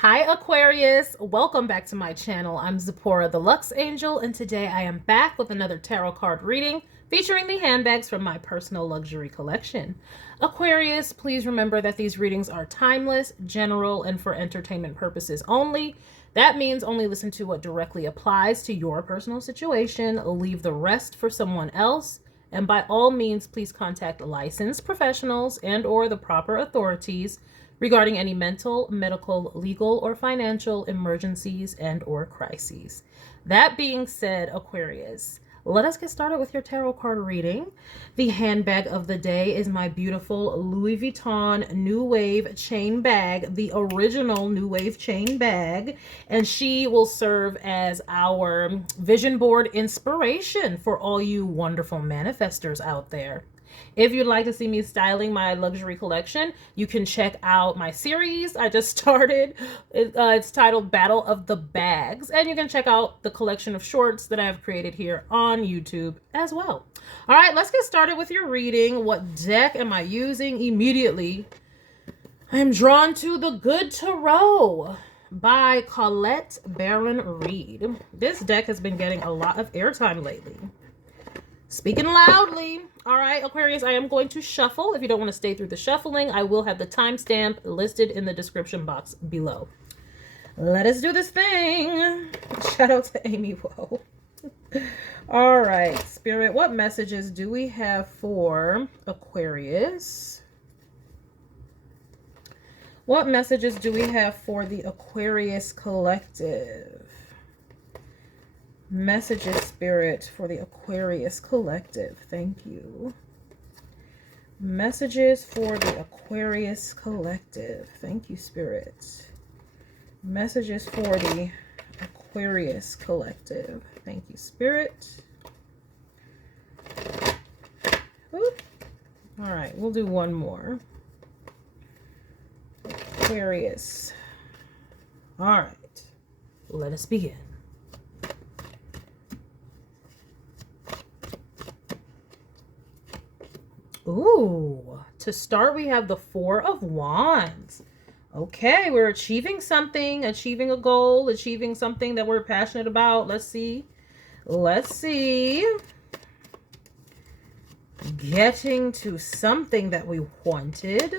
Hi Aquarius, welcome back to my channel. I'm Zipporah the Luxe Angel, and today I am back with another tarot card reading featuring the handbags from my personal luxury collection. Aquarius, please remember that these readings are timeless, general, and for entertainment purposes only. That means only listen to what directly applies to your personal situation, leave the rest for someone else, and by all means, please contact licensed professionals and/or the proper authorities regarding any mental, medical, legal, or financial emergencies and/or crises. That being said, Aquarius, let us get started with your tarot card reading. The handbag of the day is my beautiful Louis Vuitton New Wave chain bag, the original New Wave chain bag, and she will serve as our vision board inspiration for all you wonderful manifestors out there. If you'd like to see me styling my luxury collection, you can check out my series I just started. It's titled Battle of the Bags, and you can check out the collection of shorts that I have created here on YouTube as well. All right, let's get started with your reading. What deck am I using? Immediately, I am drawn to the Good Tarot by Colette Baron Reed. This deck has been getting a lot of airtime lately. Speaking loudly. All right, Aquarius, I am going to shuffle. If you don't want to stay through the shuffling, I will have the timestamp listed in the description box below. Let us do this thing. Shout out to Amy Woe. All right, Spirit, what messages do we have for Aquarius? What messages do we have for the Aquarius collective? Messages, Spirit, for the Aquarius collective. Thank you. Messages for the Aquarius collective. Thank you, Spirit. Messages for the Aquarius collective. Thank you, Spirit. Oop. All right, we'll do one more. Aquarius. All right, let us begin. Ooh, to start, we have the Four of Wands. Okay, we're achieving something, achieving a goal, achieving something that we're passionate about. Let's see. Let's see. Getting to something that we wanted.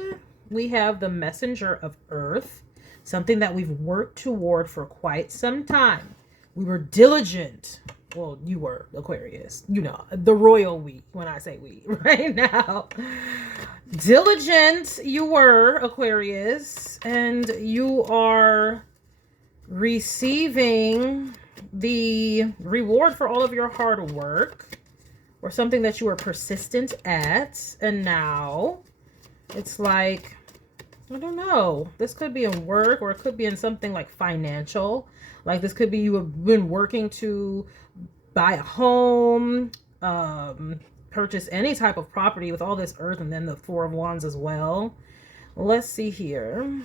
We have the Messenger of Earth, something that we've worked toward for quite some time. We were diligent. Well, you were, Aquarius. You know, the royal we, when I say we, right now. Diligent you were, Aquarius, and you are receiving the reward for all of your hard work, or something that you were persistent at, and now it's like, I don't know, this could be in work, or it could be in something like financial. Like this could be you have been working to buy a home, purchase any type of property with all this earth, and then the Four of Wands as well. Let's see here.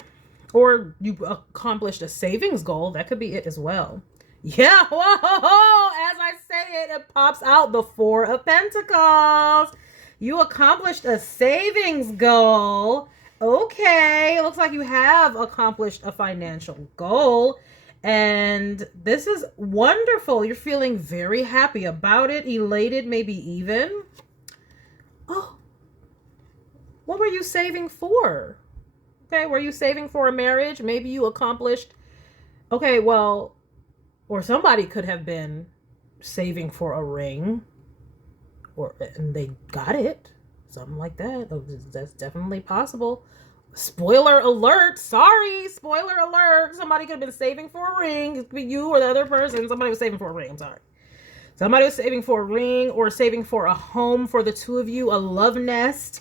Or you accomplished a savings goal. That could be it as well. Yeah, whoa, as I say it, it pops out the Four of Pentacles. You accomplished a savings goal. Okay, it looks like you have accomplished a financial goal. And this is wonderful. You're feeling very happy about it, elated, maybe even. Oh, what were you saving for? Okay, were you saving for a marriage? Maybe you accomplished. Okay, well, or somebody could have been saving for a ring, and they got it. Something like that. That's definitely possible. Spoiler alert. Sorry. Spoiler alert. Somebody could have been saving for a ring. It could be you or the other person. Somebody was saving for a ring. I'm sorry. Somebody was saving for a ring or saving for a home for the two of you. A love nest.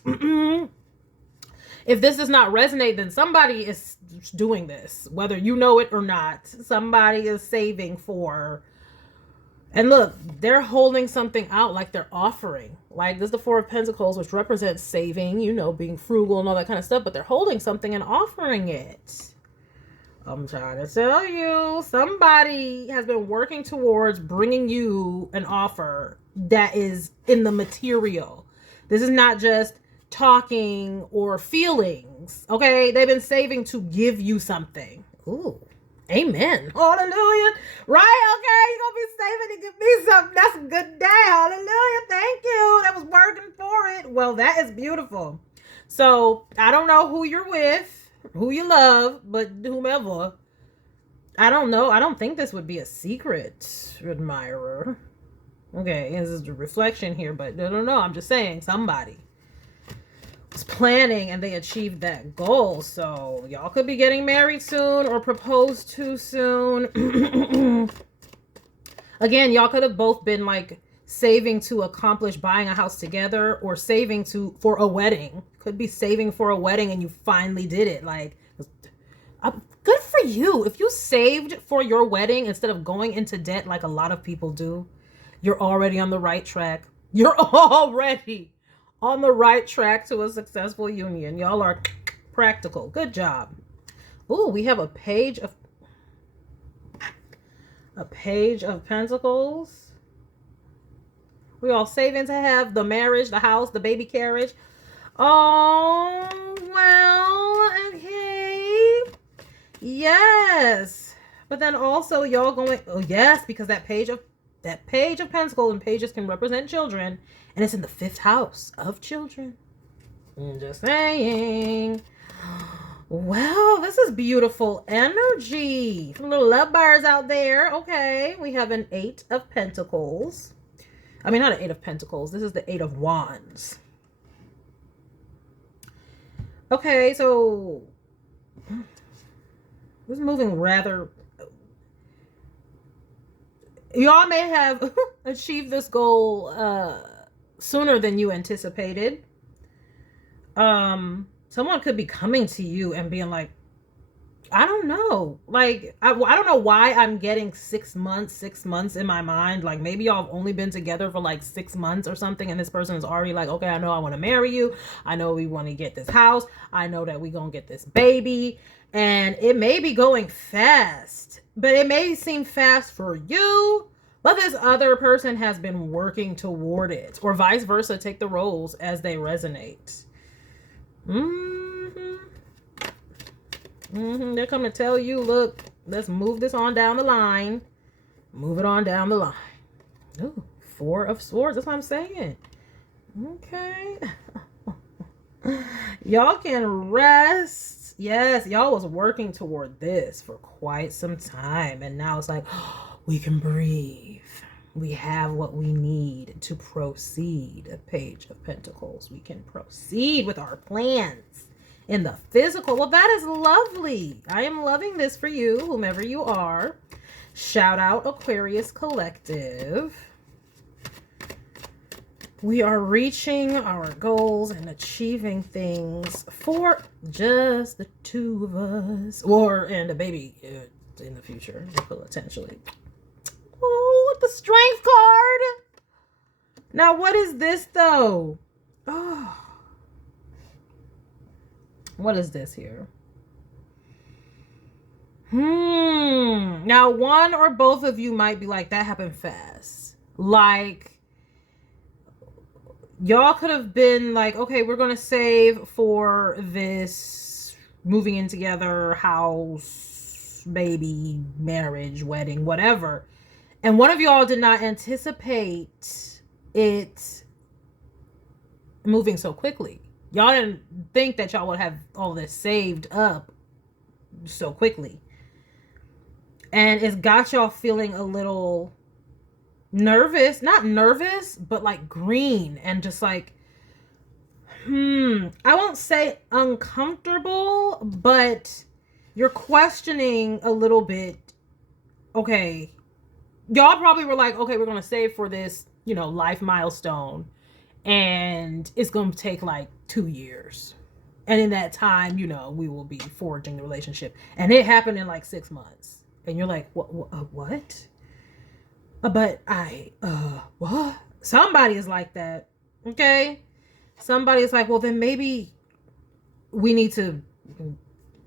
If this does not resonate, then somebody is doing this. Whether you know it or not. Somebody is saving for. And look, they're holding something out, like they're offering. Like this is the Four of Pentacles, which represents saving, you know, being frugal and all that kind of stuff. But they're holding something and offering it. I'm trying to tell you, somebody has been working towards bringing you an offer that is in the material. This is not just talking or feelings, okay? They've been saving to give you something, Ooh. Amen. Hallelujah. Right? Okay. You're going to be saving to give me something. That's a good day. Hallelujah. Thank you. That was working for it. Well, that is beautiful. So I don't know who you're with, who you love, but whomever. I don't know. I don't think this would be a secret admirer. Okay. This is a reflection here, but I don't know. I'm just saying somebody was planning and they achieved that goal. So y'all could be getting married soon or proposed to soon. Again, y'all could have both been like saving to accomplish buying a house together or saving for a wedding. Could be saving for a wedding and you finally did it. Like, good for you. If you saved for your wedding instead of going into debt like a lot of people do, you're already on the right track. You're already on the right track to a successful union. Y'all are practical. Good job. Ooh, we have a page of pentacles. We all saving to have the marriage, the house, the baby carriage. Oh, well, okay. Yes. But then also y'all going, oh yes, because that page of pentacles, and pages can represent children, and it's in the 5th house of children. I'm just saying. Well, this is beautiful energy from little love bars out there. Okay, we have an 8 of pentacles. I mean, not an 8 of pentacles. This is the 8 of wands. Okay, so this is moving rather. Y'all may have achieved this goal sooner than you anticipated. Someone could be coming to you and being like, I don't know. Like, I don't know why I'm getting 6 months in my mind. Like, maybe y'all have only been together for like 6 months or something. And this person is already like, okay, I know I want to marry you. I know we want to get this house. I know that we going to get this baby. And it may be going fast, but it may seem fast for you. But this other person has been working toward it. Or vice versa. Take the roles as they resonate. They're coming to tell you, look, let's move this on down the line. Move it on down the line. Ooh, 4 of Swords. That's what I'm saying. Okay. Y'all can rest. Yes, y'all was working toward this for quite some time. And now it's like, oh, we can breathe. We have what we need to proceed. A Page of Pentacles. We can proceed with our plans in the physical. Well, that is lovely. I am loving this for you, whomever you are. Shout out Aquarius Collective. We are reaching our goals and achieving things for just the 2 of us. And a baby in the future, potentially. Oh, the Strength card. Now, what is this, though? Oh. What is this here? Now, one or both of you might be like, that happened fast. Like, y'all could have been like, okay, we're going to save for this moving in together, house, baby, marriage, wedding, whatever. And one of y'all did not anticipate it moving so quickly. Y'all didn't think that y'all would have all this saved up so quickly. And it's got y'all feeling a little nervous. Not nervous, but like green and just like, I won't say uncomfortable, but you're questioning a little bit. Okay. Y'all probably were like, okay, we're going to save for this, life milestone. And it's going to take like 2 years. And in that time, we will be forging the relationship. And it happened in like 6 months. And you're like, what? But what? Somebody is like that. Okay? Somebody is like, well, then maybe we need to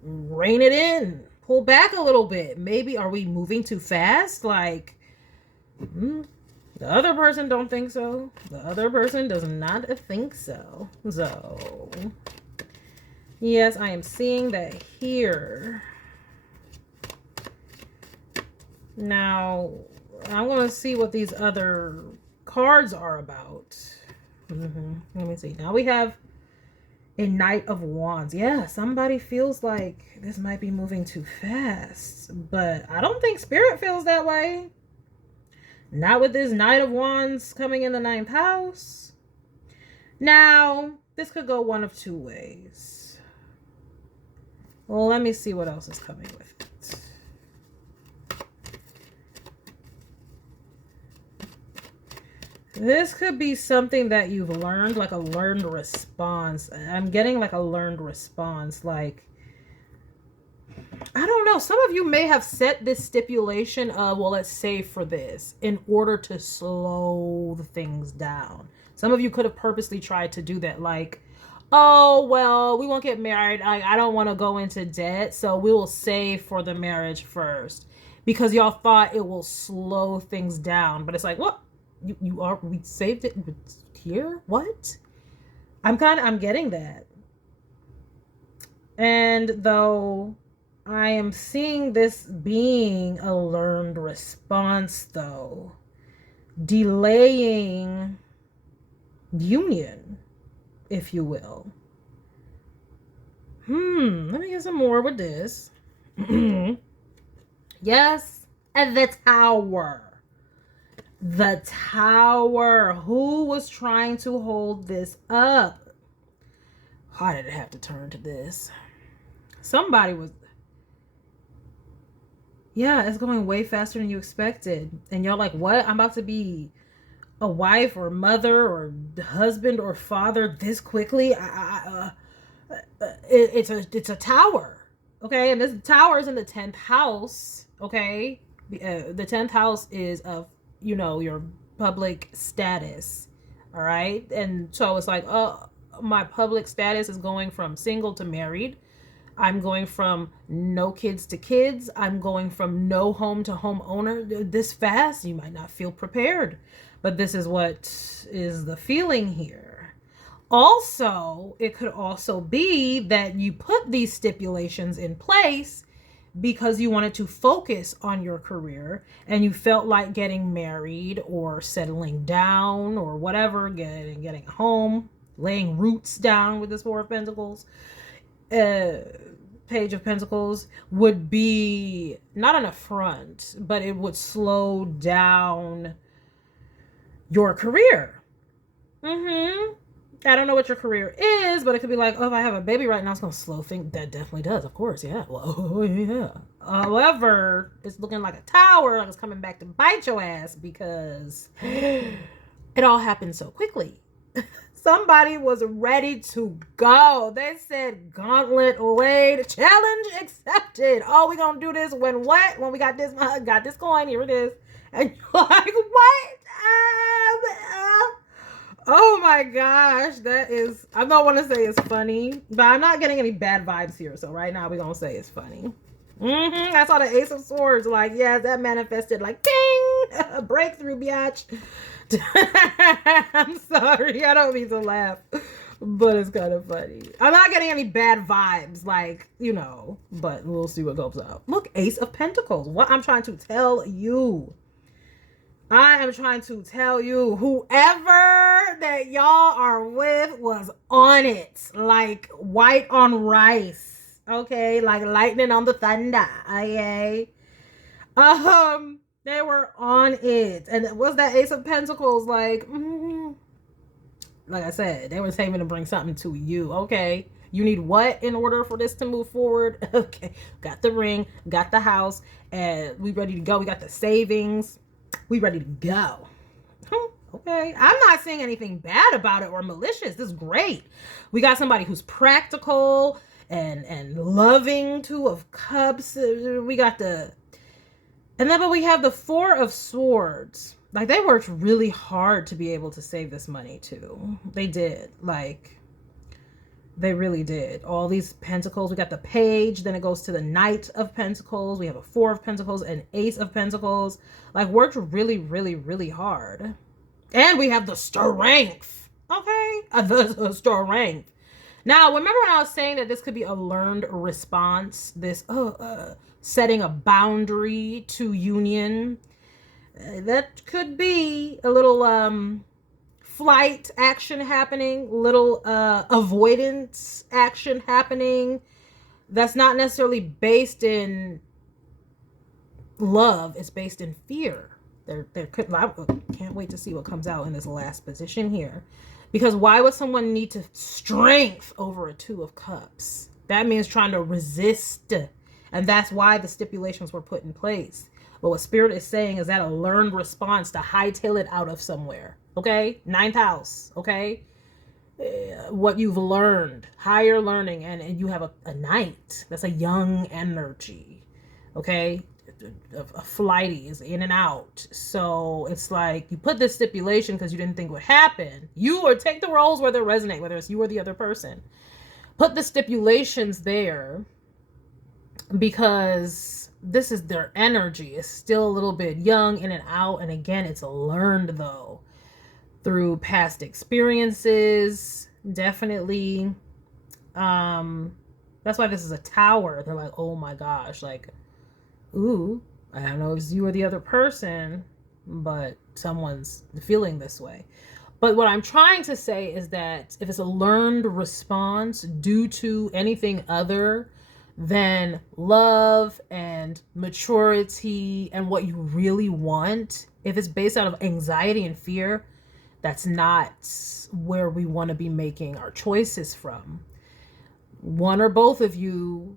rein it in. Pull back a little bit. Maybe, are we moving too fast? Like, the other person don't think so. The other person does not think so. So, yes, I am seeing that here. Now, I'm going to see what these other cards are about. Let me see. Now we have a Knight of Wands. Yeah, somebody feels like this might be moving too fast, but I don't think Spirit feels that way. Not with this Knight of Wands coming in the 9th house. Now, this could go one of two ways. Well, let me see what else is coming with it. This could be something that you've learned, like a learned response. I'm getting like a learned response. Like, I don't know. Some of you may have set this stipulation of, well, let's save for this in order to slow the things down. Some of you could have purposely tried to do that. Like, oh, well, we won't get married. I don't want to go into debt, so we will save for the marriage first. Because y'all thought it will slow things down. But it's like, what? We saved it here? What? I'm getting that. And though I am seeing this being a learned response, though, delaying union, if you will. Let me get some more with this. Yes, and the Tower. The Tower. Who was trying to hold this up? Why did it have to turn to this? Somebody was. Yeah, it's going way faster than you expected. And you're like, what? I'm about to be a wife or mother or husband or father this quickly? It's a tower. Okay? And this tower is in the 10th house. Okay? The 10th house is of, you know, your public status. All right? And so it's like, my public status is going from single to married. I'm going from no kids to kids. I'm going from no home to home owner. This fast, you might not feel prepared. But this is what is the feeling here. Also, it could also be that you put these stipulations in place because you wanted to focus on your career and you felt like getting married or settling down or whatever, getting home, laying roots down with this Four of Pentacles. Page of Pentacles would be not an affront, but it would slow down your career. I don't know what your career is, but it could be like, oh, if I have a baby right now, it's going to slow things. That definitely does, of course, yeah. Well, yeah. However, it's looking like a tower, like it's coming back to bite your ass because it all happened so quickly. Somebody was ready to go. They said, gauntlet laid, challenge accepted. Oh, we gonna do this when what? When we got this coin, here it is. And you're like, what? Oh my gosh, that is, I don't want to say it's funny, but I'm not getting any bad vibes here. So right now we're gonna say it's funny. I saw the Ace of Swords, like, yeah, that manifested like, ding, a breakthrough, biatch. I'm sorry, I don't mean to laugh, but it's kind of funny. I'm not getting any bad vibes, like, you know, but we'll see what goes up. Look, Ace of Pentacles. What I'm trying to tell you, I am trying to tell you, whoever that y'all are with was on it, like white on rice, okay, like lightning on the thunder, okay. They were on it. And was that Ace of Pentacles like, like I said, they were saving to bring something to you. Okay. You need what in order for this to move forward? Okay. Got the ring, got the house, and we ready to go. We got the savings. We ready to go. Okay. I'm not saying anything bad about it or malicious. This is great. We got somebody who's practical and loving. Two of Cups. We got the... And then, but we have the Four of Swords. Like, they worked really hard to be able to save this money, too. They did. Like, they really did. All these Pentacles. We got the Page. Then it goes to the Knight of Pentacles. We have a Four of Pentacles and Ace of Pentacles. Like, worked really, really, really hard. And we have the Strength. Okay? The Strength. Now, remember when I was saying that this could be a learned response? This, setting a boundary to union. That could be a little flight action happening, little avoidance action happening. That's not necessarily based in love. It's based in fear. There could, I can't wait to see what comes out in this last position here. Because why would someone need to strength over a 2 of Cups? That means trying to resist. And that's why the stipulations were put in place. But what Spirit is saying is that a learned response to hightail it out of somewhere. Okay? 9th house. Okay? What you've learned. Higher learning. And you have a Knight. That's a young energy. Okay? A flighty is in and out. So it's like you put this stipulation because you didn't think would happen. You, or take the roles where they resonate, whether it's you or the other person. Put the stipulations there because this is their energy. It's still a little bit young, in and out. And again, it's learned though through past experiences. Definitely. That's why this is a Tower. They're like, oh my gosh, like, ooh, I don't know if it's you or the other person, but someone's feeling this way. But what I'm trying to say is that if it's a learned response due to anything other than love and maturity and what you really want, if it's based out of anxiety and fear, that's not where we want to be making our choices from. One or both of you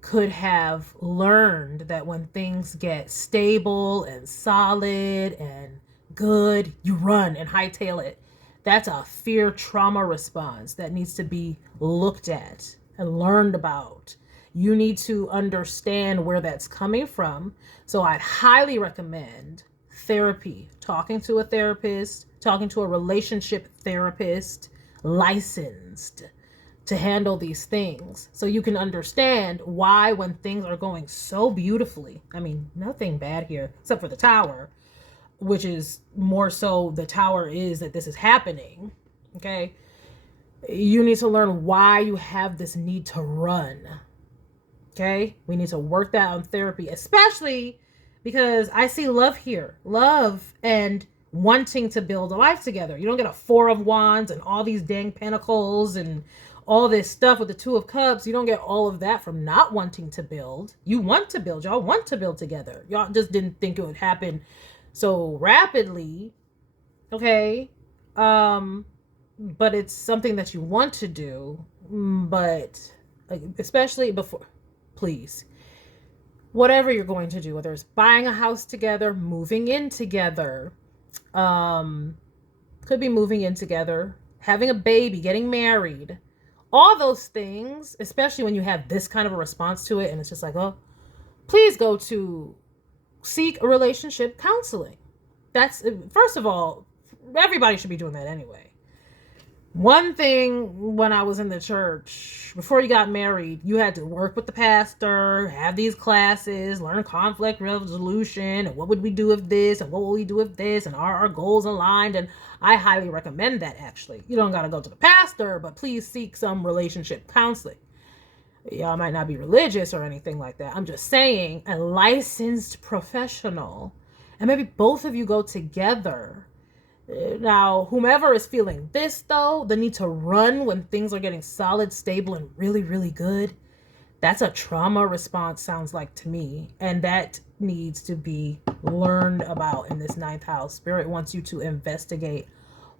could have learned that when things get stable and solid and good, you run and hightail it. That's a fear trauma response that needs to be looked at and learned about. You need to understand where that's coming from. So I'd highly recommend therapy, talking to a therapist, talking to a relationship therapist, licensed to handle these things, so you can understand why, when things are going so beautifully, I mean, nothing bad here except for the Tower, which is more so the Tower is that this is happening. Okay, you need to learn why you have this need to run. Okay, we need to work that on therapy, especially because I see love here, love and wanting to build a life together. You don't get a 4 of Wands and all these dang pentacles and all this stuff with the 2 of Cups. You don't get all of that from not wanting to build. You want to build. Y'all want to build together. Y'all just didn't think it would happen so rapidly. Okay. But it's something that you want to do. But like, especially before, please, whatever you're going to do, whether it's buying a house together, moving in together, could be moving in together, having a baby, getting married, all those things, especially when you have this kind of a response to it and it's just like, oh, please go to seek a relationship counseling. That's, first of all, everybody should be doing that anyway. One thing, when I was in the church, before you got married, you had to work with the pastor, have these classes, learn conflict resolution, and what would we do if this, and what will we do if this, and are our goals aligned? And I highly recommend that, actually. You don't got to go to the pastor, but please seek some relationship counseling. Y'all might not be religious or anything like that. I'm just saying, a licensed professional, and maybe both of you go together. Now, whomever is feeling this, though, the need to run when things are getting solid, stable, and really, really good, that's a trauma response, sounds like to me. And that needs to be learned about in this 9th house. Spirit wants you to investigate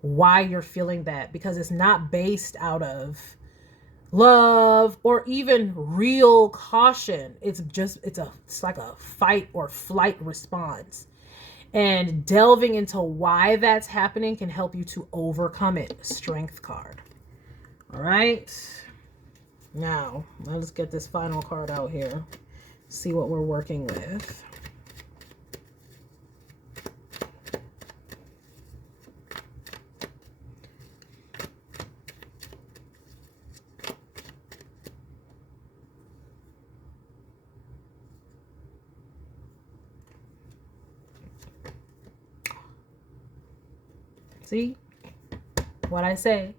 why you're feeling that, because it's not based out of love or even real caution. It's like a fight or flight response. And delving into why that's happening can help you to overcome it. Strength card. All right. Now, let's get this final card out here. See what we're working with. See what I say?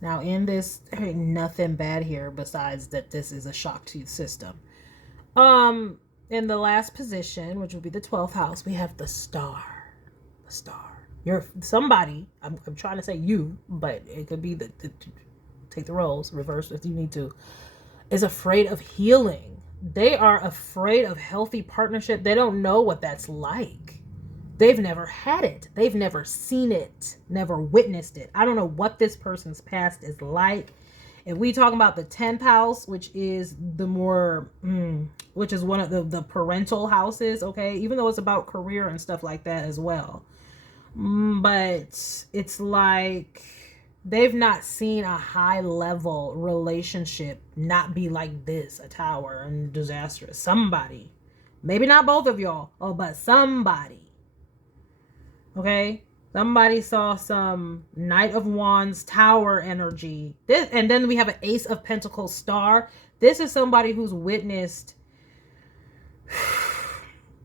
Now in this, there ain't nothing bad here besides that this is a shock to the system. In the last position, which would be the 12th house, we have the star. The star. You're somebody, I'm trying to say you, but it could be the take the roles, reverse if you need to, is afraid of healing. They are afraid of healthy partnership. They don't know what that's like. They've never had it. They've never seen it, never witnessed it. I don't know what this person's past is like. If we talk about the 10th house, which is the more, which is one of the parental houses, okay, even though it's about career and stuff like that as well. But it's like they've not seen a high level relationship not be like this, a tower and disastrous. Somebody, maybe not both of y'all, but somebody, okay? Somebody saw some Knight of Wands tower energy. And then we have an Ace of Pentacles star. This is somebody who's witnessed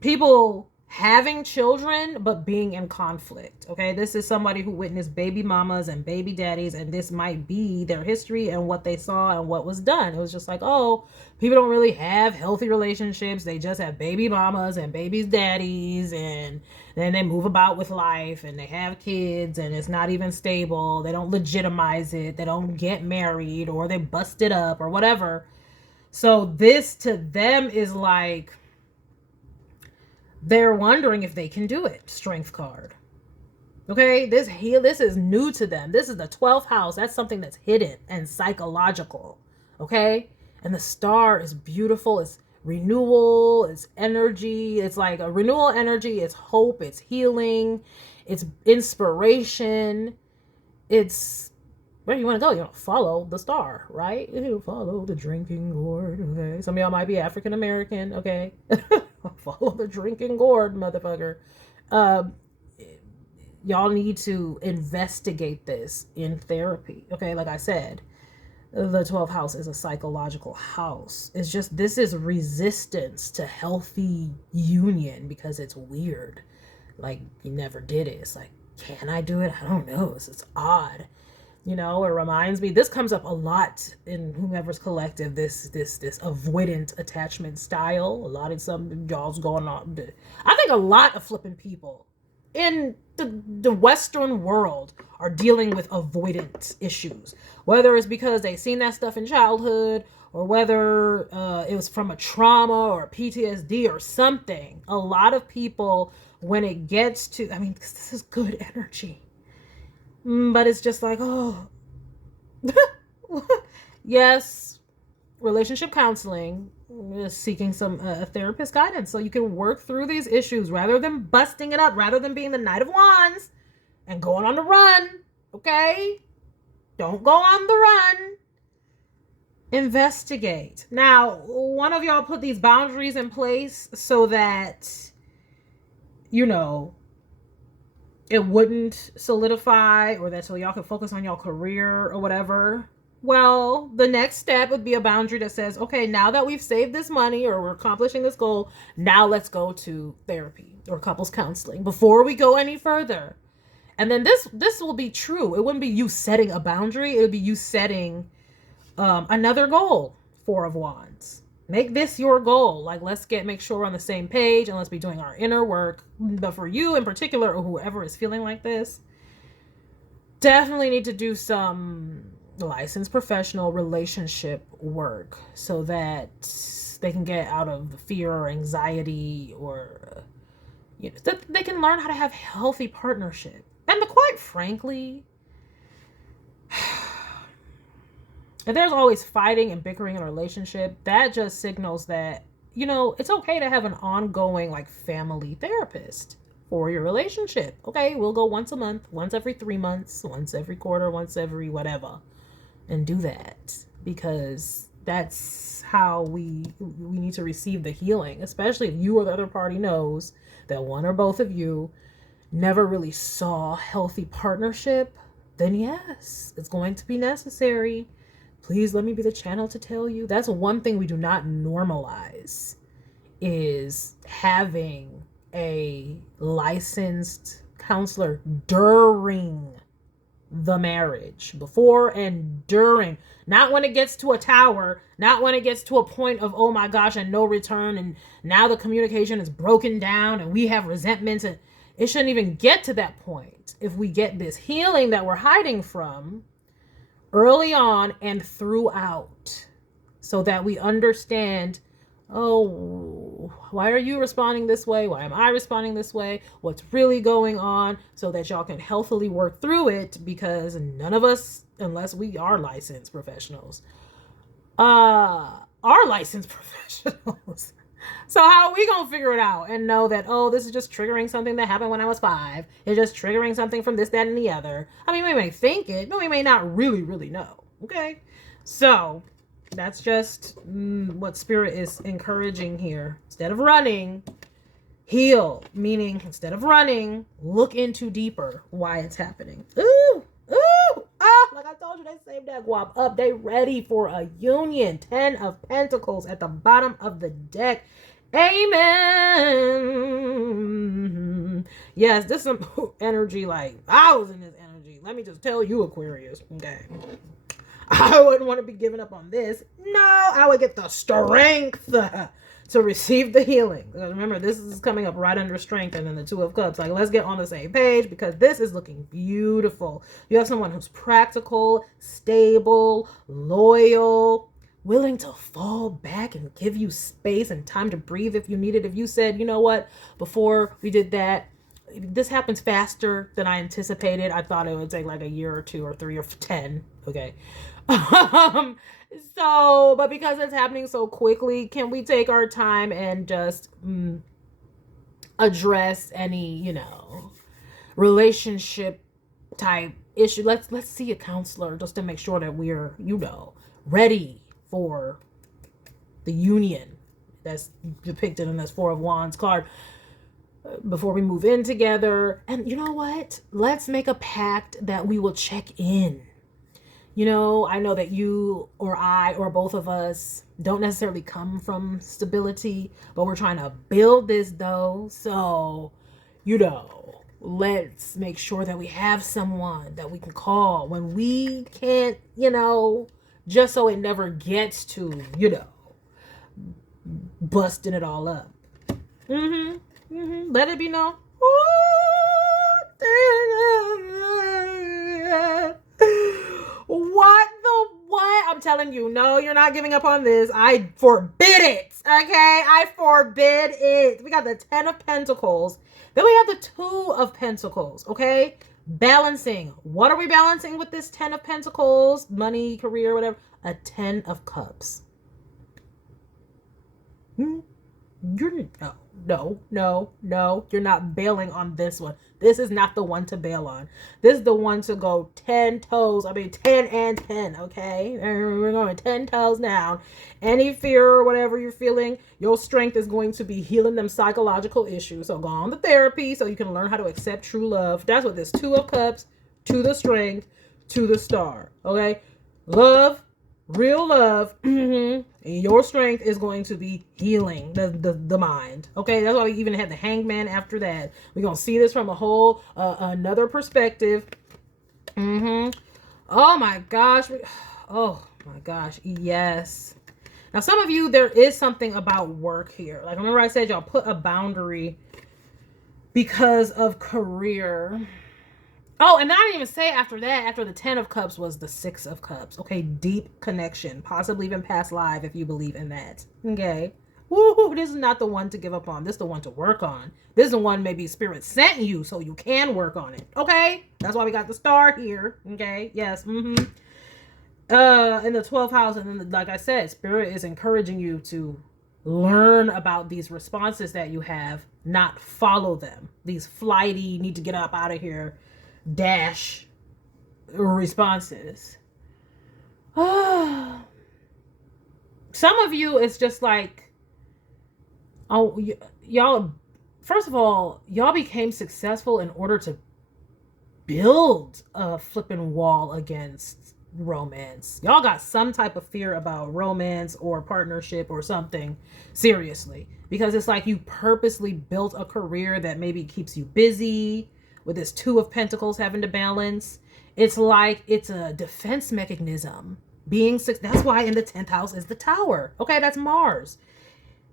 people having children but being in conflict. Okay, this is somebody who witnessed baby mamas and baby daddies, and this might be their history and what they saw and what was done. It was just like, oh, people don't really have healthy relationships. They just have baby mamas and baby daddies, and then they move about with life and they have kids and it's not even stable. They don't legitimize it. They don't get married, or they bust it up or whatever. So this to them is like, they're wondering if they can do it. Strength card. Okay, this is new to them. This is the 12th house. That's something that's hidden and psychological. Okay, and the star is beautiful. It's renewal. It's energy. It's like a renewal energy. It's hope. It's healing. It's inspiration. It's where you want to go. You don't follow the star, right? You follow the drinking gourd. Okay, some of y'all might be African American. Okay. Follow the drinking gourd, motherfucker. Y'all need to investigate this in therapy. Okay, like I said, the 12th house is a psychological house. It's just, this is resistance to healthy union because it's weird. Like, you never did it. It's like, can I do it? I don't know. It's odd. You know, it reminds me, this comes up a lot in whomever's collective, this avoidant attachment style. A lot of some y'all's going on. I think a lot of flipping people in the Western world are dealing with avoidant issues. Whether it's because they've seen that stuff in childhood, or whether it was from a trauma or PTSD or something. A lot of people, when it gets to, I mean, this is good energy. But it's just like, oh, yes, relationship counseling, seeking some therapist guidance so you can work through these issues rather than busting it up, rather than being the Knight of Wands and going on the run, okay? Don't go on the run. Investigate. Now, one of y'all put these boundaries in place so that, you know, it wouldn't solidify, or that so y'all can focus on y'all career or whatever. Well, the next step would be a boundary that says, okay, now that we've saved this money or we're accomplishing this goal, now let's go to therapy or couples counseling before we go any further. And then this will be true. It wouldn't be you setting a boundary. It would be you setting another goal. 4 of Wands. Make this your goal. Like, let's make sure we're on the same page and let's be doing our inner work. But for you in particular, or whoever is feeling like this, definitely need to do some licensed professional relationship work so that they can get out of the fear or anxiety, or you know, that they can learn how to have healthy partnership. And quite frankly, if there's always fighting and bickering in a relationship, that just signals that, you know, it's okay to have an ongoing, like, family therapist for your relationship. Okay, we'll go once a month, once every 3 months, once every quarter, once every whatever, and do that, because that's how we need to receive the healing, especially if you or the other party knows that one or both of you never really saw healthy partnership. Then yes, it's going to be necessary. Please let me be the channel to tell you. That's one thing we do not normalize, is having a licensed counselor during the marriage, before and during, not when it gets to a tower, not when it gets to a point of, oh my gosh, and no return, and now the communication is broken down and we have resentments, and it shouldn't even get to that point. If we get this healing that we're hiding from early on and throughout, so that we understand, oh, why are you responding this way? Why am I responding this way? What's really going on? So that y'all can healthily work through it, because none of us, unless we are licensed professionals, are licensed professionals. So how are we going to figure it out and know that, oh, this is just triggering something that happened when I was 5. It's just triggering something from this, that, and the other. I mean, we may think it, but we may not really, really know. Okay? So that's just what Spirit is encouraging here. Instead of running, heal. Meaning, instead of running, look into deeper why it's happening. Ooh, ooh, ah, like I told you, they saved that guap up. They ready for a union. 10 of Pentacles at the bottom of the deck. Amen. Yes, this is some energy, like, I was in this energy. Let me just tell you, Aquarius, okay? I wouldn't want to be giving up on this. No, I would get the strength to receive the healing. Because remember, this is coming up right under strength, and then the 2 of Cups. Like, let's get on the same page, because this is looking beautiful. You have someone who's practical, stable, loyal, willing to fall back and give you space and time to breathe if you need it. If you said, you know what, before we did that, this happens faster than I anticipated. I thought it would take like a year or 2 or 3 or 10. Okay. But because it's happening so quickly, can we take our time and just address any, relationship type issue? Let's see a counselor just to make sure that we're, ready for the union that's depicted in this 4 of Wands card before we move in together. And you know what? Let's make a pact that we will check in. I know that you or I or both of us don't necessarily come from stability, but we're trying to build this though. So, let's make sure that we have someone that we can call when we can't, just so it never gets to, busting it all up. Let it be known. What? I'm telling you, no, you're not giving up on this. I forbid it. Okay? I forbid it. We got the 10 of Pentacles. Then we have the 2 of Pentacles. Okay? Balancing. What are we balancing with this 10 of Pentacles? Money, career, whatever. A 10 of Cups. No, you're not bailing on this one. This is not the one to bail on. This is the one to go 10 toes. 10 and 10, okay? And we're going 10 toes down. Any fear or whatever you're feeling, your strength is going to be healing them psychological issues. So go on to therapy so you can learn how to accept true love. That's what this 2 of Cups, to the strength, to the star, okay? Love, real love, and your strength is going to be healing the mind. Okay, that's why we even had the Hangman after that. We're gonna see this from a whole another perspective. Oh my gosh. Yes. Now some of you, there is something about work here. Like, remember I said y'all put a boundary because of career. Oh, and I didn't even say after that, after the 10 of Cups was the 6 of Cups. Okay, deep connection. Possibly even past life if you believe in that. Okay. Woo-hoo, this is not the one to give up on. This is the one to work on. This is the one maybe Spirit sent you so you can work on it. Okay? That's why we got the star here. Okay? Yes. In the 12th house, and then, like I said, Spirit is encouraging you to learn about these responses that you have, not follow them. These flighty, need to get up out of here dash responses. Some of you, it's just like, oh, y'all, first of all, y'all became successful in order to build a flipping wall against romance. Y'all got some type of fear about romance or partnership or something, seriously, because it's like you purposely built a career that maybe keeps you busy, with this Two of Pentacles having to balance. It's like it's a defense mechanism. That's why in the 10th house is the Tower. Okay, that's Mars.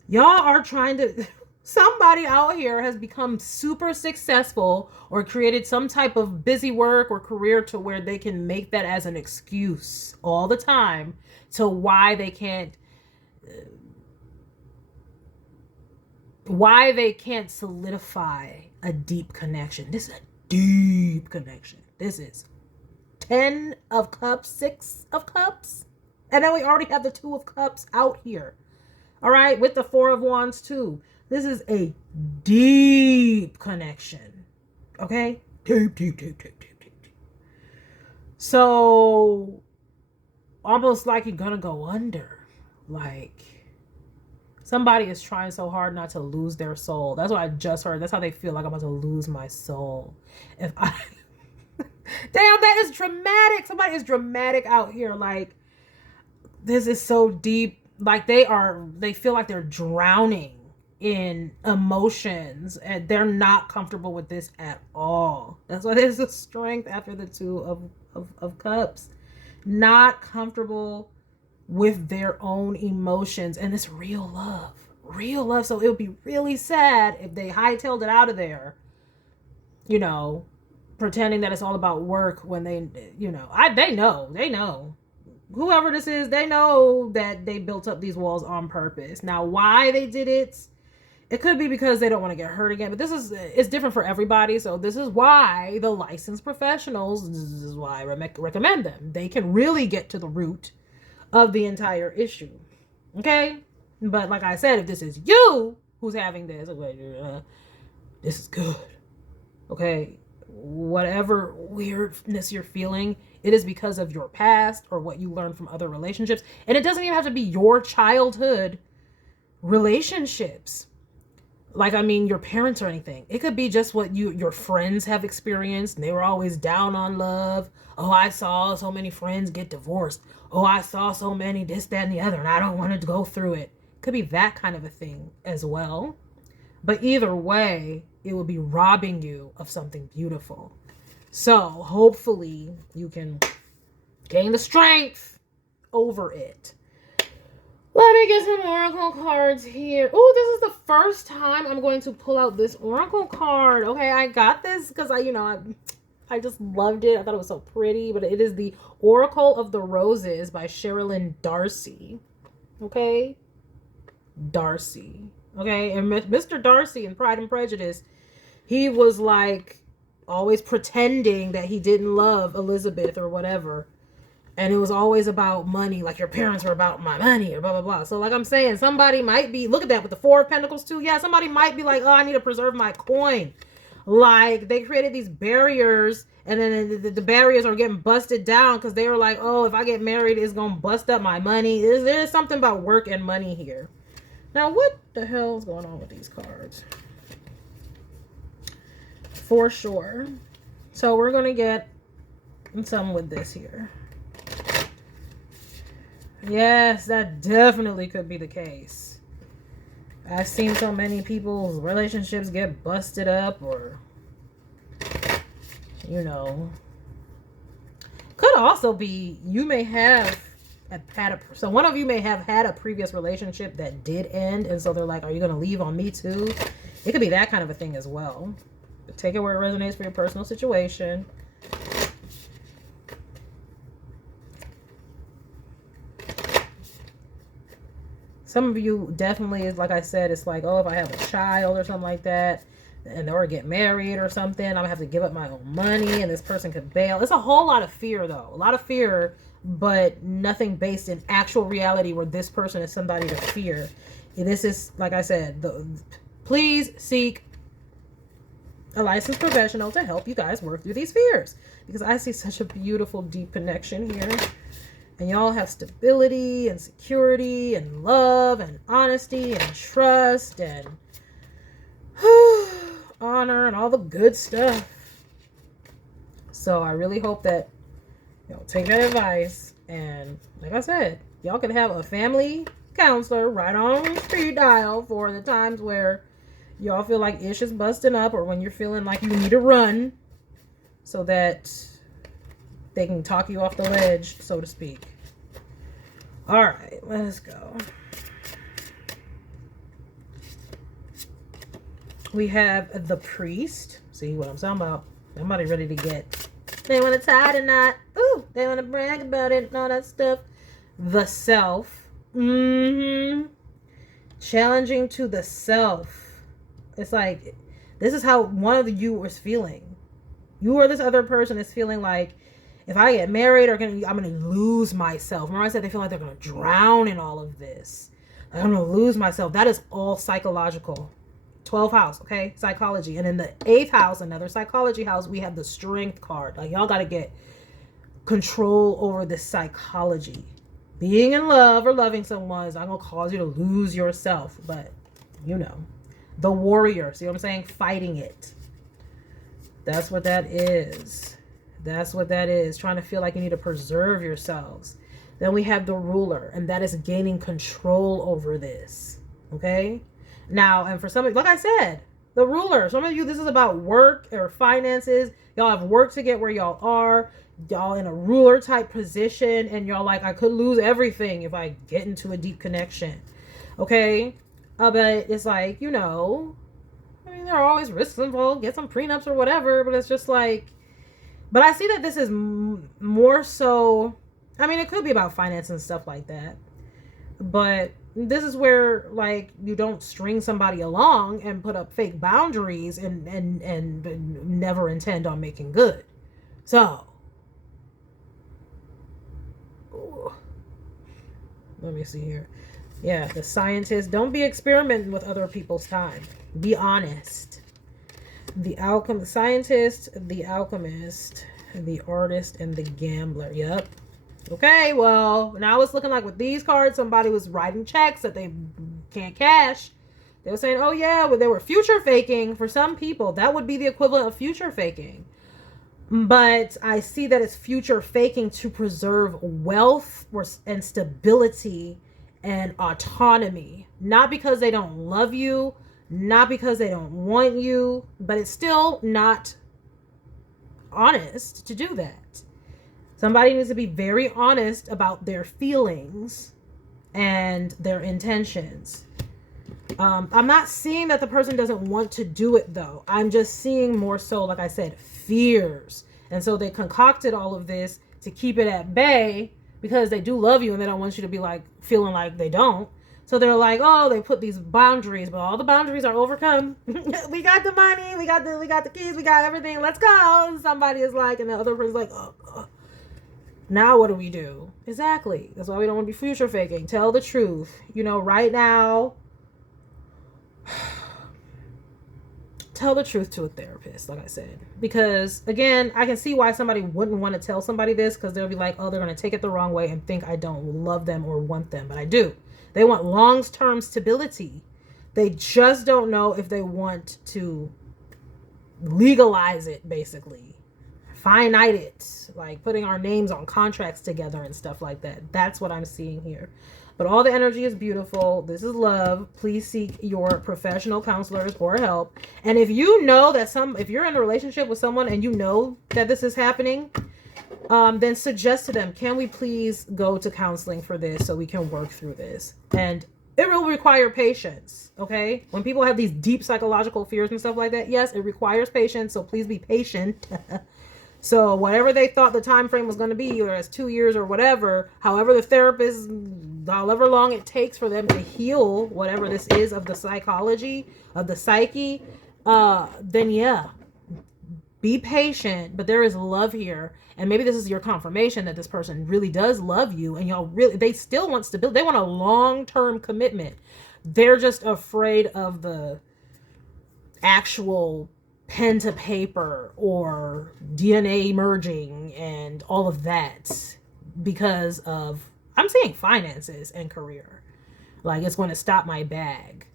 Y'all are trying to... Somebody out here has become super successful or created some type of busy work or career to where they can make that as an excuse all the time to why they can't solidify a deep connection. This is a deep connection. This is 10 of Cups, 6 of Cups. And then we already have the 2 of Cups out here. All right, with the 4 of Wands too. This is a deep connection. Okay? Deep. So, almost like you're gonna go under. Like, somebody is trying so hard not to lose their soul. That's what I just heard. That's how they feel, like I'm about to lose my soul. If I... Damn, that is dramatic. Somebody is dramatic out here. Like, this is so deep. Like, they feel like they're drowning in emotions and they're not comfortable with this at all. That's why there's a strength after the 2 of Cups. Not comfortable with their own emotions, and it's real love. So it would be really sad if they hightailed it out of there, you know, pretending that it's all about work when they, you know, they know. Whoever this is, they know that they built up these walls on purpose. Now, why they did it, it could be because they don't want to get hurt again, but it's different for everybody. So this is why the licensed professionals, this is why I recommend them. They can really get to the root of the entire issue. Okay? But like I said, if this is you who's having this, this is good. Okay? Whatever weirdness you're feeling, it is because of your past or what you learned from other relationships. And it doesn't even have to be your childhood relationships. Like, I mean, your parents or anything. It could be just what your friends have experienced. And they were always down on love. Oh, I saw so many friends get divorced. Oh, I saw so many this, that, and the other. And I don't want to go through it. Could be that kind of a thing as well. But either way, it will be robbing you of something beautiful. So hopefully you can gain the strength over it. Let me get some oracle cards here. Oh, this is the first time I'm going to pull out this oracle card. Okay, I got this because I just loved it. I thought it was so pretty. But it is the Oracle of the Roses by Sherilyn Darcy. Okay? Darcy. Okay? And Mr. Darcy in Pride and Prejudice, he was like always pretending that he didn't love Elizabeth or whatever. And it was always about money, like your parents were about my money or blah, blah, blah. So like I'm saying, somebody might be, look at that with the 4 of Pentacles too. Yeah, somebody might be like, oh, I need to preserve my coin. Like they created these barriers and then the barriers are getting busted down because they were like, oh, if I get married, it's going to bust up my money. There's something about work and money here. Now, what the hell is going on with these cards? For sure. So we're going to get some with this here. Yes, that definitely could be the case. I've seen so many people's relationships get busted up or, you know. Could also be you may have so one of you may have had a previous relationship that did end. And so they're like, are you going to leave on me too? It could be that kind of a thing as well. But take it where it resonates for your personal situation. Some of you definitely is, like I said, it's like, oh, if I have a child or something like that, and or get married or something, I'm going to have to give up my own money, and this person could bail. It's a whole lot of fear, though. A lot of fear, but nothing based in actual reality where this person is somebody to fear. This is, like I said, please seek a licensed professional to help you guys work through these fears. Because I see such a beautiful, deep connection here. And y'all have stability and security and love and honesty and trust and honor and all the good stuff. So I really hope that y'all take that advice. And like I said, y'all can have a family counselor right on speed dial for the times where y'all feel like ish is busting up or when you're feeling like you need to run so that they can talk you off the ledge, so to speak. All right, let's go. We have the Priest. See what I'm talking about? Somebody ready to get. They want to tie the knot. Ooh, they want to brag about it and all that stuff. The Self. Challenging to the self. It's like, this is how one of you was feeling. You or this other person is feeling like, if I get married, I'm going to lose myself. Remember I said they feel like they're going to drown in all of this. I'm going to lose myself. That is all psychological. 12th house, okay? Psychology. And in the 8th house, another psychology house, we have the Strength card. Like, y'all got to get control over this psychology. Being in love or loving someone is not going to cause you to lose yourself. But, you know. The Warrior. See what I'm saying? Fighting it. That's what that is. That's what that is. Trying to feel like you need to preserve yourselves. Then we have the Ruler. And that is gaining control over this. Okay? Now, and for some of you, like I said, the Ruler. Some of you, this is about work or finances. Y'all have work to get where y'all are. Y'all in a ruler type position. And y'all like, I could lose everything if I get into a deep connection. Okay? But it's like, you know, I mean, there are always risks involved. Get some prenups or whatever. But it's just like, but I see that this is more so, I mean, it could be about finance and stuff like that. But this is where, like, you don't string somebody along and put up fake boundaries and never intend on making good. So, let me see here. Yeah, the Scientist. Don't be experimenting with other people's time. Be honest. The Scientist, the Alchemist, the Artist, and the Gambler. Yep. Okay, well, now it's looking like with these cards, somebody was writing checks that they can't cash. They were saying, oh yeah, well, they were future faking. For some people, that would be the equivalent of future faking. But I see that it's future faking to preserve wealth and stability and autonomy. Not because they don't love you, not because they don't want you, but it's still not honest to do that. Somebody needs to be very honest about their feelings and their intentions. I'm not seeing that the person doesn't want to do it, though. I'm just seeing more so, like I said, fears. And so they concocted all of this to keep it at bay because they do love you and they don't want you to be like feeling like they don't. So they're like, oh, they put these boundaries, but all the boundaries are overcome. We got the money, we got the keys, we got everything. Let's go. And somebody is like, and the other person's like, oh. Now what do we do? Exactly. That's why we don't want to be future faking. Tell the truth. You know, right now, tell the truth to a therapist, like I said. Because, again, I can see why somebody wouldn't want to tell somebody this, because they'll be like, oh, they're going to take it the wrong way and think I don't love them or want them. But I do. They want long-term stability. They just don't know if they want to legalize it, basically. Finite it, like putting our names on contracts together and stuff like that. That's what I'm seeing here. But all the energy is beautiful. This is love. Please seek your professional counselors or help. And if you know that if you're in a relationship with someone and you know that this is happening, then suggest to them, can we please go to counseling for this so we can work through this? And it will require patience, okay? When people have these deep psychological fears and stuff like that, yes, it requires patience. So please be patient. So whatever they thought the time frame was going to be, whether it's 2 years or whatever, however the therapist, however long it takes for them to heal whatever this is of the psychology, of the psyche, then yeah, be patient. But there is love here. And maybe this is your confirmation that this person really does love you and y'all really, they still want stability. They want a long-term commitment. They're just afraid of the actual pen to paper or DNA merging and all of that because of, I'm seeing finances and career. Like it's going to stop my bag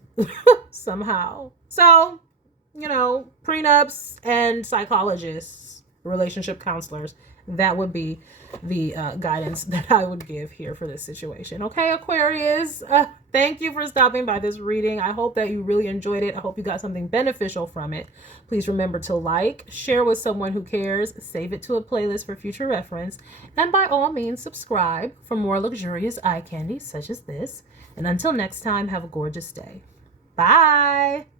somehow. So, you know, prenups and psychologists, relationship counselors, that would be the guidance that I would give here for this situation. Okay, Aquarius. Thank you for stopping by this reading. I hope that you really enjoyed it. I hope you got something beneficial from it. Please remember to like, share with someone who cares, save it to a playlist for future reference, and by all means, subscribe for more luxurious eye candy such as this. And until next time, have a gorgeous day. Bye.